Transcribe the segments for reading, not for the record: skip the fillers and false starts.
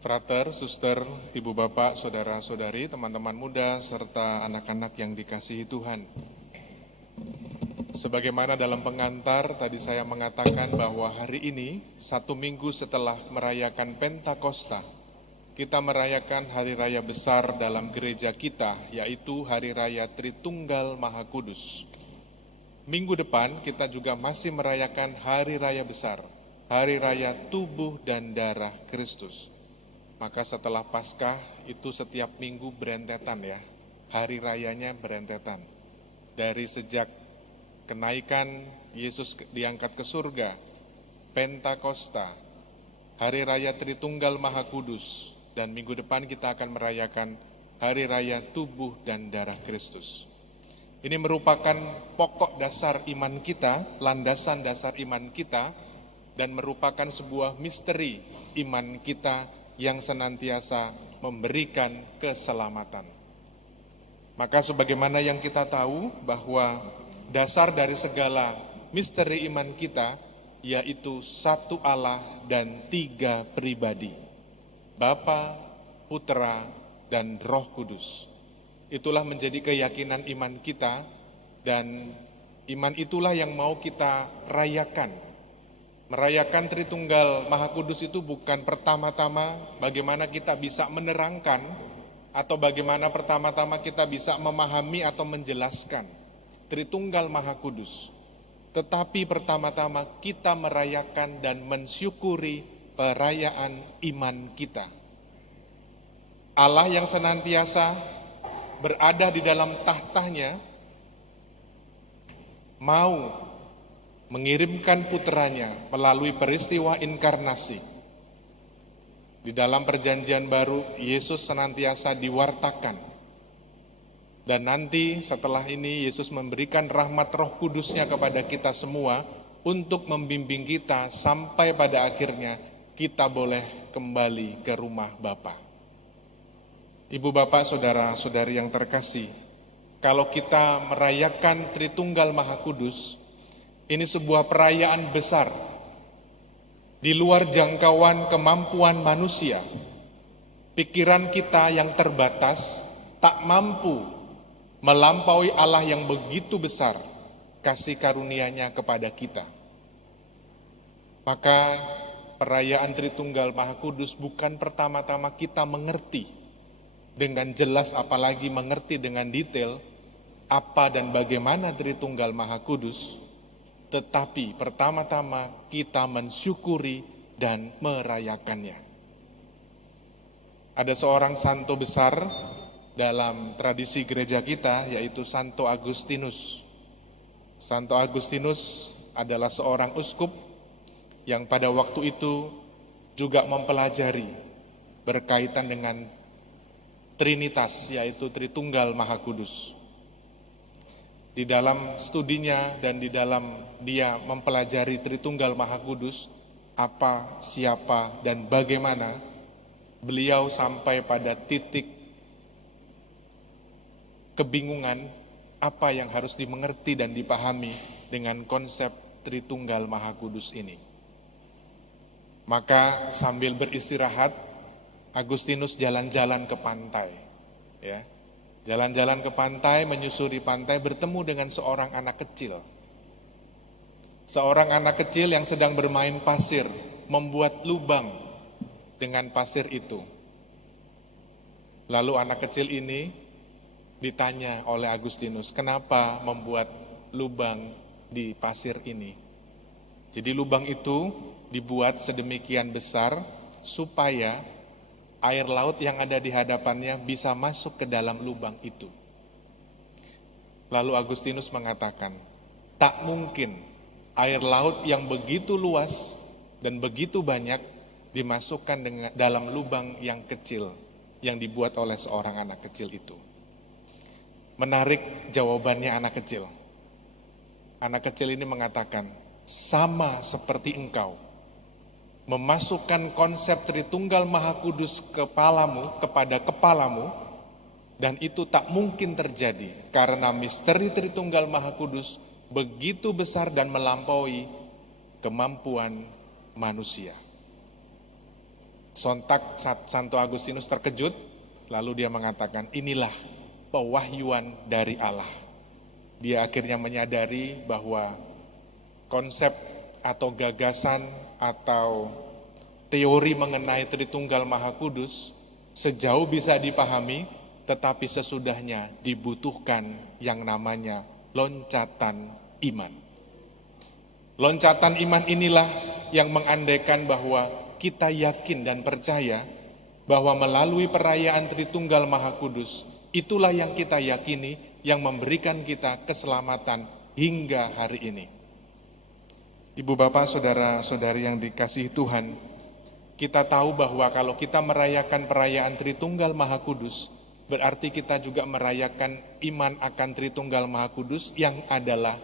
Frater, suster, ibu bapak, saudara-saudari, teman-teman muda, serta anak-anak yang dikasihi Tuhan. Sebagaimana dalam pengantar, tadi saya mengatakan bahwa hari ini, 1 minggu setelah merayakan Pentakosta, kita merayakan hari raya besar dalam gereja kita, yaitu Hari Raya Tritunggal Maha Kudus. Minggu depan kita juga masih merayakan hari raya besar, Hari Raya Tubuh dan Darah Kristus. Maka setelah Paskah itu setiap minggu berentetan ya, hari rayanya berentetan. Dari sejak kenaikan Yesus diangkat ke surga, Pentakosta, Hari Raya Tritunggal Maha Kudus, dan minggu depan kita akan merayakan Hari Raya Tubuh dan Darah Kristus. Ini merupakan pokok dasar iman kita, landasan dasar iman kita, dan merupakan sebuah misteri iman kita yang senantiasa memberikan keselamatan. Maka sebagaimana yang kita tahu bahwa dasar dari segala misteri iman kita yaitu satu Allah dan 3 pribadi, Bapa, Putra, dan Roh Kudus. Itulah menjadi keyakinan iman kita, dan iman itulah yang mau kita rayakan. Merayakan Tritunggal Maha Kudus itu bukan pertama-tama bagaimana kita bisa menerangkan atau bagaimana pertama-tama kita bisa memahami atau menjelaskan Tritunggal Maha Kudus. Tetapi pertama-tama kita merayakan dan mensyukuri perayaan iman kita. Allah yang senantiasa berada di dalam tahtanya mau mengirimkan putranya melalui peristiwa inkarnasi. Di dalam perjanjian baru, Yesus senantiasa diwartakan. Dan nanti setelah ini, Yesus memberikan rahmat Roh Kudusnya kepada kita semua untuk membimbing kita sampai pada akhirnya kita boleh kembali ke rumah Bapa. Ibu bapak, saudara-saudari yang terkasih, kalau kita merayakan Tritunggal Maha Kudus, ini sebuah perayaan besar di luar jangkauan kemampuan manusia. Pikiran kita yang terbatas tak mampu melampaui Allah yang begitu besar kasih karunia-Nya kepada kita. Maka perayaan Tritunggal Maha Kudus bukan pertama-tama kita mengerti dengan jelas, apalagi mengerti dengan detail apa dan bagaimana Tritunggal Maha Kudus, tetapi pertama-tama kita mensyukuri dan merayakannya. Ada seorang santo besar dalam tradisi gereja kita, yaitu Santo Agustinus. Santo Agustinus adalah seorang uskup yang pada waktu itu juga mempelajari berkaitan dengan Trinitas, yaitu Tritunggal Maha Kudus. Di dalam studinya dan di dalam dia mempelajari Tritunggal Maha Kudus, apa, siapa, dan bagaimana, beliau sampai pada titik kebingungan apa yang harus dimengerti dan dipahami dengan konsep Tritunggal Maha Kudus ini. Maka sambil beristirahat, Agustinus jalan-jalan ke pantai, ya. Jalan-jalan ke pantai, menyusuri pantai, bertemu dengan seorang anak kecil. Seorang anak kecil yang sedang bermain pasir, membuat lubang dengan pasir itu. Lalu anak kecil ini ditanya oleh Agustinus, kenapa membuat lubang di pasir ini? Jadi lubang itu dibuat sedemikian besar supaya air laut yang ada di hadapannya bisa masuk ke dalam lubang itu. Lalu Agustinus mengatakan, tak mungkin air laut yang begitu luas dan begitu banyak dimasukkan dalam lubang yang kecil yang dibuat oleh seorang anak kecil itu. Menarik jawabannya anak kecil. Anak kecil ini mengatakan, sama seperti engkau memasukkan konsep Tritunggal Maha Kudus kepada kepalamu, dan itu tak mungkin terjadi karena misteri Tritunggal Maha Kudus begitu besar dan melampaui kemampuan manusia. Sontak Santo Agustinus terkejut, lalu dia mengatakan, inilah pewahyuan dari Allah. Dia akhirnya menyadari bahwa konsep atau gagasan atau teori mengenai Tritunggal Maha Kudus sejauh bisa dipahami, tetapi sesudahnya dibutuhkan yang namanya loncatan iman. Loncatan iman inilah yang mengandaikan bahwa kita yakin dan percaya bahwa melalui perayaan Tritunggal Maha Kudus, itulah yang kita yakini yang memberikan kita keselamatan hingga hari ini. Ibu bapak, saudara-saudari yang dikasihi Tuhan, kita tahu bahwa kalau kita merayakan perayaan Tritunggal Maha Kudus, berarti kita juga merayakan iman akan Tritunggal Maha Kudus yang adalah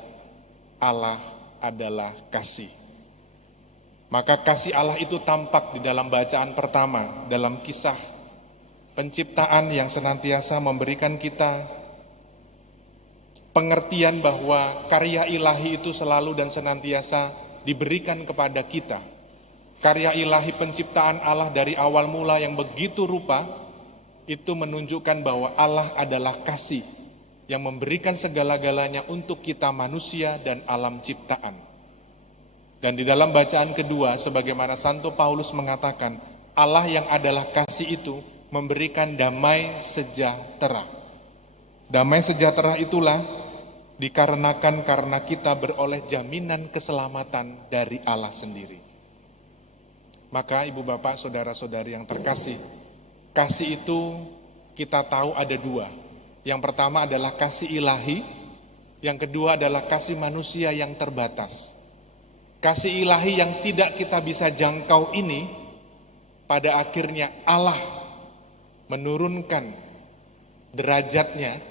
Allah adalah kasih. Maka kasih Allah itu tampak di dalam bacaan pertama, dalam kisah penciptaan yang senantiasa memberikan kita pengertian bahwa karya ilahi itu selalu dan senantiasa diberikan kepada kita. Karya ilahi penciptaan Allah dari awal mula yang begitu rupa, itu menunjukkan bahwa Allah adalah kasih yang memberikan segala-galanya untuk kita manusia dan alam ciptaan. Dan di dalam bacaan kedua, sebagaimana Santo Paulus mengatakan, Allah yang adalah kasih itu memberikan damai sejahtera. Damai sejahtera itulah dikarenakan karena kita beroleh jaminan keselamatan dari Allah sendiri. Maka ibu bapak, saudara-saudari yang terkasih, kasih itu kita tahu ada dua. Yang pertama adalah kasih ilahi, yang kedua adalah kasih manusia yang terbatas. Kasih ilahi yang tidak kita bisa jangkau ini, pada akhirnya Allah menurunkan derajatnya.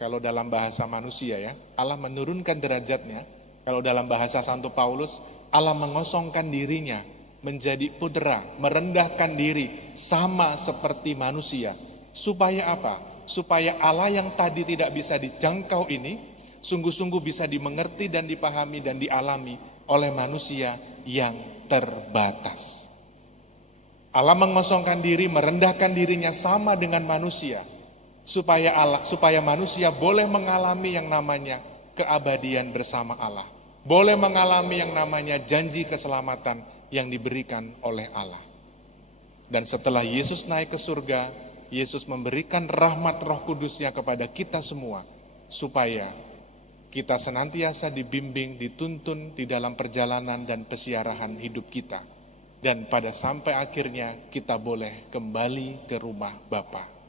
Kalau dalam bahasa manusia ya, Allah menurunkan derajatnya. Kalau dalam bahasa Santo Paulus, Allah mengosongkan dirinya menjadi pudera, merendahkan diri sama seperti manusia. Supaya apa? Supaya Allah yang tadi tidak bisa dijangkau ini, sungguh-sungguh bisa dimengerti dan dipahami dan dialami oleh manusia yang terbatas. Allah mengosongkan diri, merendahkan dirinya sama dengan manusia. Supaya manusia boleh mengalami yang namanya keabadian bersama Allah. Boleh mengalami yang namanya janji keselamatan yang diberikan oleh Allah. Dan setelah Yesus naik ke surga, Yesus memberikan rahmat Roh Kudusnya kepada kita semua, supaya kita senantiasa dibimbing, dituntun di dalam perjalanan dan pesiarahan hidup kita. Dan pada sampai akhirnya kita boleh kembali ke rumah Bapa.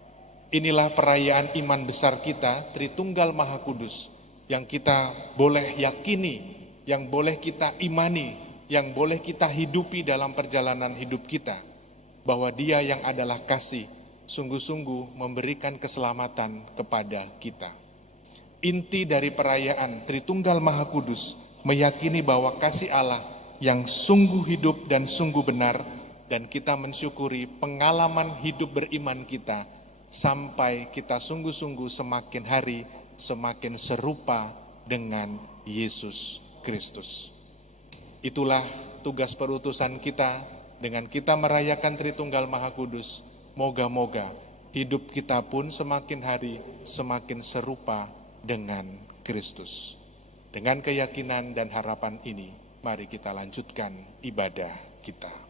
Inilah perayaan iman besar kita, Tritunggal Maha Kudus, yang kita boleh yakini, yang boleh kita imani, yang boleh kita hidupi dalam perjalanan hidup kita, bahwa Dia yang adalah kasih, sungguh-sungguh memberikan keselamatan kepada kita. Inti dari perayaan Tritunggal Maha Kudus, meyakini bahwa kasih Allah yang sungguh hidup dan sungguh benar, dan kita mensyukuri pengalaman hidup beriman kita, sampai kita sungguh-sungguh semakin hari semakin serupa dengan Yesus Kristus. Itulah tugas perutusan kita dengan kita merayakan Tritunggal Maha Kudus. Moga-moga hidup kita pun semakin hari semakin serupa dengan Kristus. Dengan keyakinan dan harapan ini, mari kita lanjutkan ibadah kita.